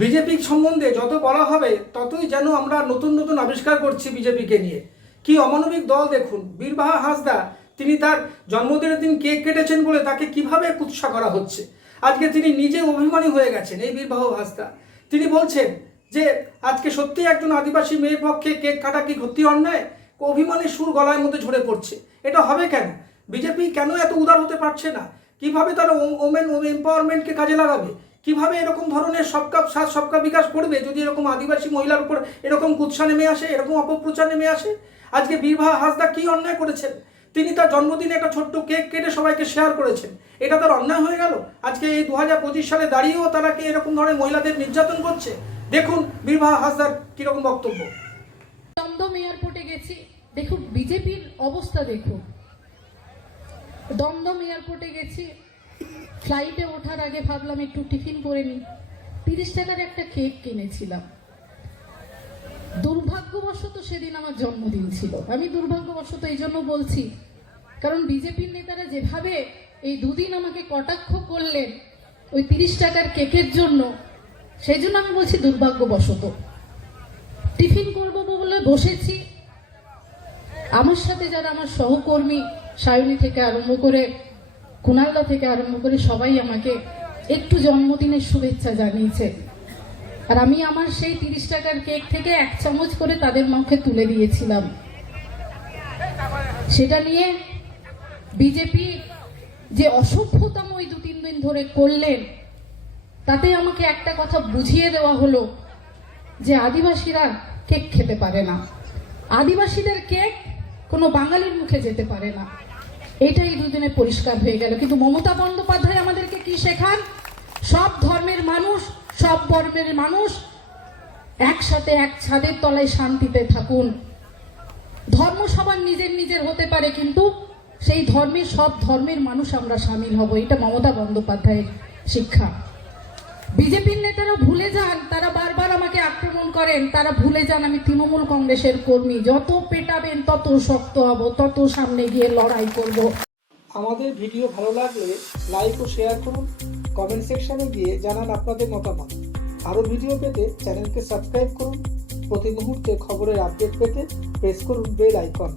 BJP সম্বন্ধে যত বলা হবে ততই যেন আমরা নতুন নতুন আবিষ্কার করছি বিজেপিকে নিয়ে। কি অমানবিক দল দেখুন। বীরবাহা হাঁসদা তিনি তার জন্মদিনের দিন কেক কেটেছেন বলে তাকে কিভাবে কুৎসা করা হচ্ছে। আজকে তিনি নিজে অভিমানী হয়ে গেছেন। এই বীরবাহা হাঁসদা তিনি বলছেন যে আজকে সত্যি একজন আদিবাসী মেয়ের পক্ষে কেক কাটা কি সত্যি অন্যায়। অভিমানের সুর গলার মধ্যে ঝরে পড়ছে। এটা হবে কেন? বিজেপি কেন এত উদার হতে পারছে না? কিভাবে তারা ওমেন এম্পাওয়ারমেন্টকে কাজে লাগাবে? কিভাবে এরকম ধরনের সবকা সাথ সবকা বিকাশ করবে যদি এরকম আদিবাসী মহিলার উপর এরকম কুৎসা নেমে আসে, এরকম অপপ্রচার নেমে আসে? আজকে বীরবাহা হাঁসদা কি অন্যায় করেছেন? তিনি তার জন্মদিনে একটা ছোট্ট কেক কেটে সবাইকে শেয়ার করেছেন। এটা তার অন্যায় হয়ে গেল? আজকে এই 2025 সালে দাঁড়িয়েও তারা কি এরকম ধরনের মহিলাদের নির্যাতন করছে? দেখুন বীরবাহা হাঁসদার কিরকম বক্তব্য। দমদম এয়ারপোর্টে গেছি, দেখুন বিজেপির অবস্থা দেখুন। দমদম এয়ারপোর্টে গেছি, ফ্লাইটে ওঠার আগে ভাবলাম একটু টিফিন করে নিই। 30 টাকার একটা কেক কিনেছিলাম। দুর্ভাগ্যবশত সেদিন আমার জন্মদিন ছিল। আমি দুর্ভাগ্যবশত এই জন্য বলছি কারণ বিজেপির নেতারা যেভাবে এই দুদিন আমাকে কটাক্ষ করলেন ওই 30 টাকার কেকের জন্য, সেই জন্য আমি বলছি দুর্ভাগ্যবশত। টিফিন করবো বলে বসেছি, আমার সাথে যারা আমার সহকর্মী সায়নী থেকে আরম্ভ করে কুণালদা থেকে আরম্ভ করে সবাই আমাকে একটু জন্মদিনের শুভেচ্ছা জানিয়েছে। আর আমি আমার সেই 30 টাকার কেক থেকে 1 চামচ করে তাদের মুখে তুলে দিয়েছিলাম। সেটা নিয়ে বিজেপি যে অসভ্যতাম ওই 2-3 দিন ধরে করলেন, তাতে আমাকে একটা কথা বুঝিয়ে দেওয়া হলো যে আদিবাসীরা কেক খেতে পারে না, আদিবাসীদের কেক কোনো বাঙালির মুখে যেতে পারে না। এটাই দুদিনে পরিষ্কার হয়ে গেল। কিন্তু মমতা বন্দ্যোপাধ্যায় আমাদেরকে কি শেখান? সব ধর্মের মানুষ, সব বর্ণের মানুষ একসাথে এক ছাদের তলায় শান্তিতে থাকুন। ধর্ম সবার নিজের নিজের হতে পারে, কিন্তু সেই ধর্মের সব ধর্মের মানুষ আমরা সামিল হব। এটা মমতা বন্দ্যোপাধ্যায়ের শিক্ষা। বিজেপির নেতারা ভুলে যান, তারা বারবার আমাকে আক্রমণ করেন, তারা ভুলে যান আমি তৃণমূল কংগ্রেসের কর্মী। যত পেটাবেন তত শক্ত হব, তত সামনে গিয়ে লড়াই করব। আমাদের ভিডিও ভালো লাগলে লাইক ও শেয়ার করুন, কমেন্ট সেকশনে গিয়ে জানান আপনাদের মতামত। আরও ভিডিও পেতে চ্যানেলকে সাবস্ক্রাইব করুন। প্রতি মুহূর্তে খবরের আপডেট পেতে প্রেস করুন বেল আইকন।